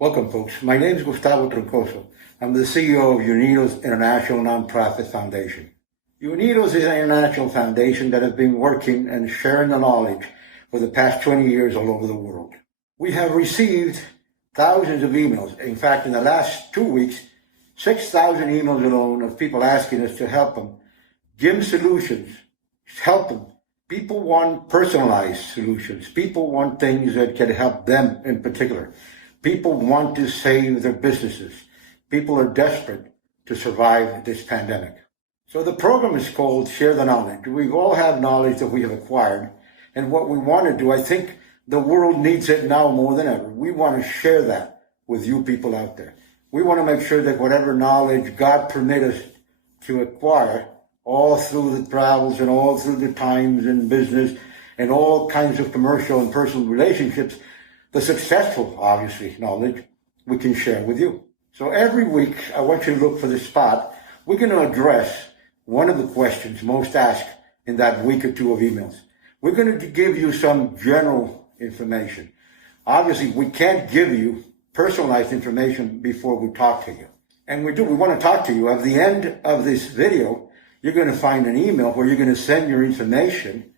Welcome, folks. My name is Gustavo Troncoso. I'm the CEO of Unidos International Nonprofit Foundation. Unidos is an international foundation that has been working and sharing the knowledge for the past 20 years all over the world. We have received thousands of emails. In fact, in the last 2 weeks, 6,000 emails alone of people asking us to help them, give them solutions, help them. People want personalized solutions. People want things that can help them in particular. People want to save their businesses. People are desperate to survive this pandemic. So the program is called Share the Knowledge. We've all had knowledge that we have acquired. And what we want to do, I think the world needs it now more than ever. We want to share that with you people out there. We want to make sure that whatever knowledge God permit us to acquire all through the travels and all through the times in business and all kinds of commercial and personal relationships, the successful, obviously, knowledge we can share with you. So every week, I want you to look for this spot. We're going to address one of the questions most asked in that week or two of emails. We're going to give you some general information. Obviously, we can't give you personalized information before we talk to you. And we want to talk to you. At the end of this video, you're going to find an email where you're going to send your information,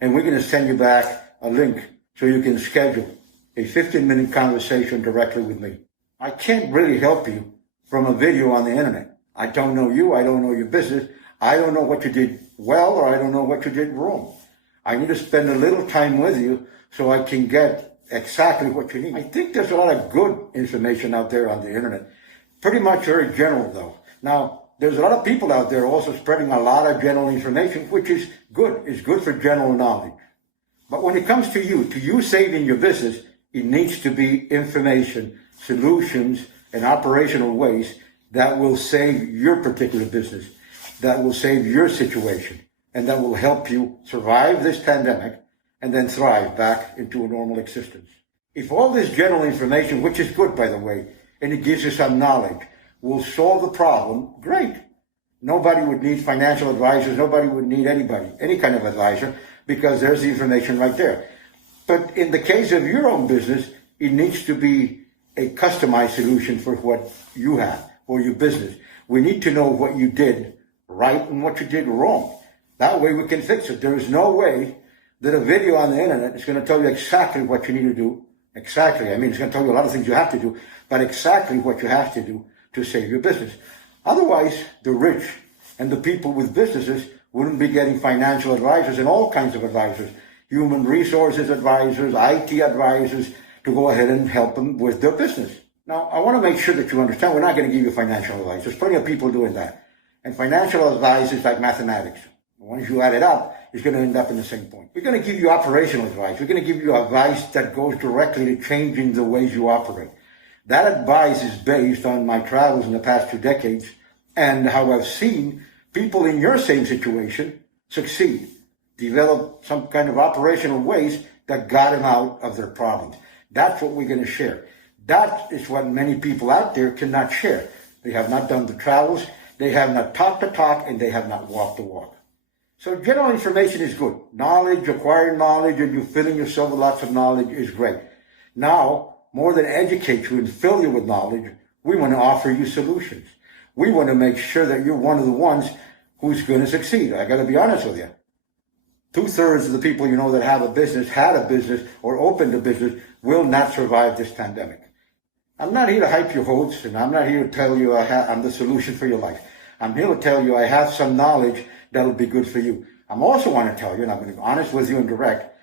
and we're going to send you back a link so you can schedule a 15-minute conversation directly with me. I can't really help you from a video on the internet. I don't know you. I don't know your business. I don't know what you did well, or I don't know what you did wrong. I need to spend a little time with you so I can get exactly what you need. I think there's a lot of good information out there on the internet. Pretty much very general, though. Now, there's a lot of people out there also spreading a lot of general information, which is good. It's good for general knowledge. But when it comes to you saving your business, it needs to be information, solutions, and operational ways that will save your particular business, that will save your situation, and that will help you survive this pandemic and then thrive back into a normal existence. If all this general information, which is good, by the way, and it gives you some knowledge, will solve the problem, great. Nobody would need financial advisors. Nobody would need anybody, any kind of advisor, because there's the information right there. But in the case of your own business, it needs to be a customized solution for what you have, for your business. We need to know what you did right and what you did wrong. That way we can fix it. There is no way that a video on the internet is going to tell you exactly what you need to do. Exactly. I mean, it's going to tell you a lot of things you have to do, but exactly what you have to do to save your business. Otherwise, the rich and the people with businesses wouldn't be getting financial advisors and all kinds of advisors, human resources advisors, IT advisors, to go ahead and help them with their business. Now, I want to make sure that you understand we're not going to give you financial advice. There's plenty of people doing that. And financial advice is like mathematics. Once you add it up, it's going to end up in the same point. We're going to give you operational advice. We're going to give you advice that goes directly to changing the ways you operate. That advice is based on my travels in the past 2 decades and how I've seen people in your same situation succeed, develop some kind of operational ways that got them out of their problems. That's what we're going to share. That is what many people out there cannot share. They have not done the travels, they have not talked the talk, and they have not walked the walk. So general information is good. Knowledge, acquiring knowledge, and you filling yourself with lots of knowledge is great. Now, more than educate you and fill you with knowledge, we want to offer you solutions. We want to make sure that you're one of the ones who's going to succeed. I got to be honest with you. 2/3 of the people you know that have a business, had a business, or opened a business will not survive this pandemic. I'm not here to hype your hopes, and I'm not here to tell you I'm the solution for your life. I'm here to tell you I have some knowledge that'll be good for you. I'm also want to tell you, and I'm going to be honest with you and direct,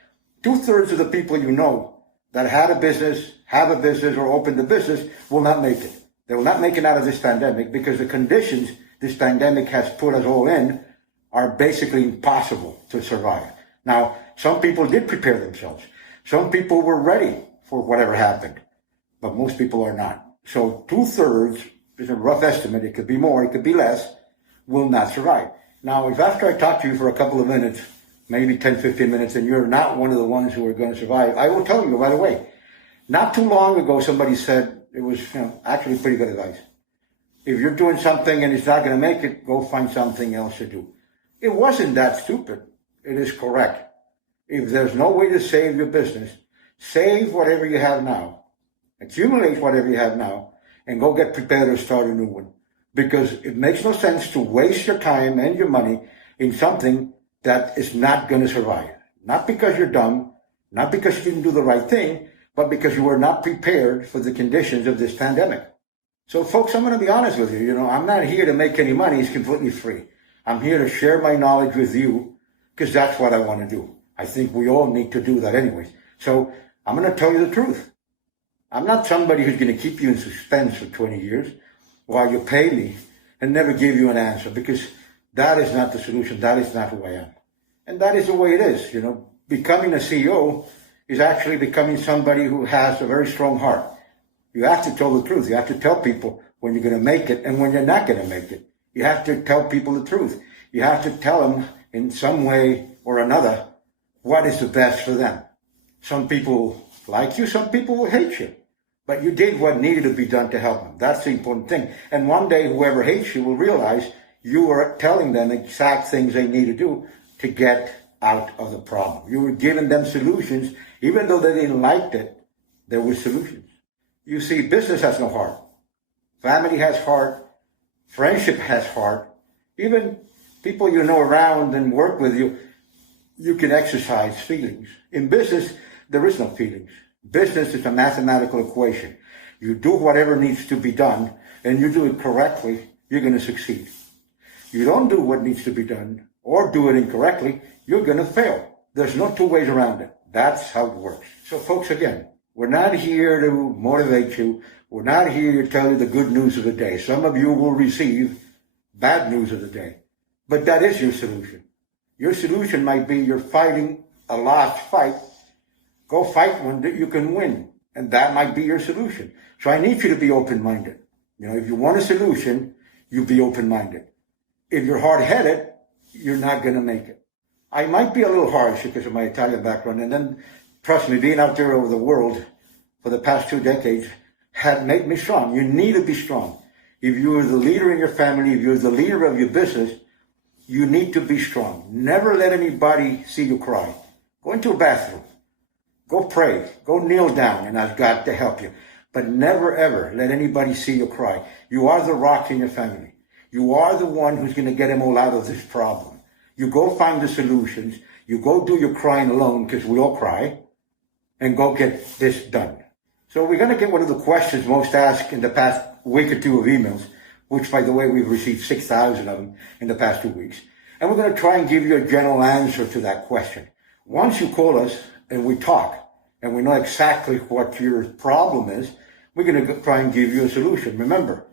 2/3 of the people you know that had a business, have a business, or opened a business will not make it. They will not make it out of this pandemic because the conditions this pandemic has put us all in are basically impossible to survive. Now, some people did prepare themselves. Some people were ready for whatever happened, but most people are not. So 2/3 is a rough estimate. It could be more, it could be less, will not survive. Now, if after I talk to you for a couple of minutes, maybe 10, 15 minutes, and you're not one of the ones who are going to survive, I will tell you right away. Not too long ago, somebody said, it was actually pretty good advice. If you're doing something and it's not going to make it, go find something else to do. It wasn't that stupid. It is correct. If there's no way to save your business, save whatever you have now. accumulate whatever you have now, and go get prepared to start a new one. Because it makes no sense to waste your time and your money in something that is not going to survive. Not because you're dumb, not because you didn't do the right thing, but because you were not prepared for the conditions of this pandemic. So folks, I'm going to be honest with you. I'm not here to make any money. It's completely free. I'm here to share my knowledge with you because that's what I want to do. I think we all need to do that anyways. So I'm going to tell you the truth. I'm not somebody who's going to keep you in suspense for 20 years while you pay me and never give you an answer, because that is not the solution. That is not who I am. And that is the way it is. Becoming a CEO is actually becoming somebody who has a very strong heart. You have to tell the truth. You have to tell people when you're going to make it and when you're not going to make it. You have to tell people the truth. You have to tell them in some way or another what is the best for them. Some people like you, some people will hate you. But you did what needed to be done to help them. That's the important thing. And one day, whoever hates you will realize you were telling them exact things they need to do to get out of the problem. You were giving them solutions. Even though they didn't like it, there were solutions. You see, business has no heart. Family has heart. Friendship has heart. Even people you know around and work with you, you can exercise feelings. In business, there is no feelings. Business is a mathematical equation. You do whatever needs to be done, and you do it correctly, you're going to succeed. You don't do what needs to be done, or do it incorrectly, you're going to fail. There's no two ways around it. That's how it works. So folks, again, we're not here to motivate you. We're not here to tell you the good news of the day. Some of you will receive bad news of the day. But that is your solution. Your solution might be you're fighting a lost fight. Go fight one that you can win. And that might be your solution. So I need you to be open-minded. If you want a solution, you be open-minded. If you're hard-headed, you're not going to make it. I might be a little harsh because of my Italian background. And then, trust me, being out there over the world for the past 2 decades had made me strong. You need to be strong. If you're the leader in your family, if you're the leader of your business, you need to be strong. Never let anybody see you cry. Go into a bathroom. Go pray. Go kneel down and ask God to help you. But never, ever let anybody see you cry. You are the rock in your family. You are the one who's going to get them all out of this problem. You go find the solutions. You go do your crying alone, because we all cry, and go get this done. So we're going to get one of the questions most asked in the past week or two of emails, which, by the way, we've received 6,000 of them in the past 2 weeks. And we're going to try and give you a general answer to that question. Once you call us and we talk, and we know exactly what your problem is, we're going to try and give you a solution. Remember,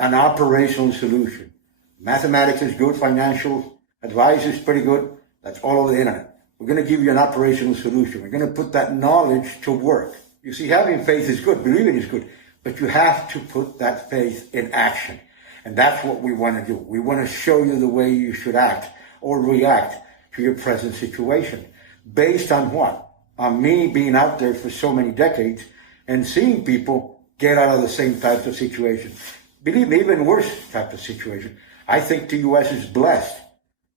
an operational solution. Mathematics is good. Financial advice is pretty good. That's all over the internet. We're going to give you an operational solution. We're going to put that knowledge to work. You see, having faith is good. Believing is good. But you have to put that faith in action. And that's what we want to do. We want to show you the way you should act or react to your present situation. Based on what? On me being out there for so many decades and seeing people get out of the same types of situations. Believe me, even worse type of situation. I think the U.S. is blessed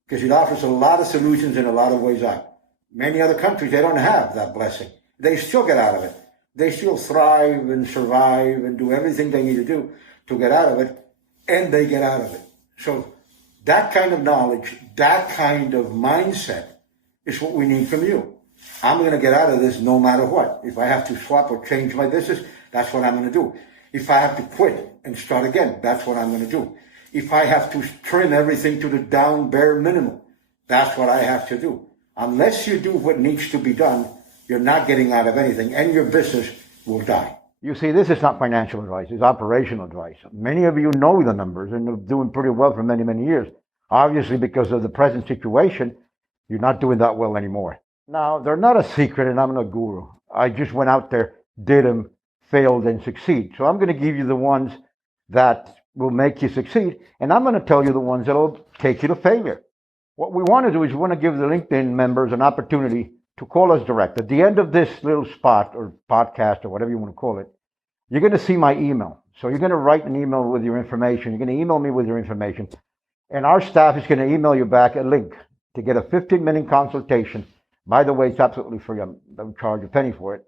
because it offers a lot of solutions in a lot of ways out. Many other countries, they don't have that blessing. They still get out of it. They still thrive and survive and do everything they need to do to get out of it, and they get out of it. So that kind of knowledge, that kind of mindset is what we need from you. I'm going to get out of this no matter what. If I have to swap or change my business, that's what I'm going to do. If I have to quit and start again, that's what I'm going to do. If I have to trim everything to the down bare minimum, that's what I have to do. Unless you do what needs to be done, you're not getting out of anything, and your business will die. You see, this is not financial advice. It's operational advice. Many of you know the numbers and are doing pretty well for many, many years. Obviously, because of the present situation, you're not doing that well anymore. Now, they're not a secret, and I'm not a guru. I just went out there, did them, failed, and succeed. So I'm going to give you the ones that will make you succeed, and I'm going to tell you the ones that will take you to failure. What we want to do is we want to give the LinkedIn members an opportunity to call us direct. At the end of this little spot or podcast or whatever you want to call it, you're going to see my email. So you're going to write an email with your information. You're going to email me with your information. And our staff is going to email you back a link to get a 15-minute consultation. By the way, it's absolutely free. I don't charge a penny for it.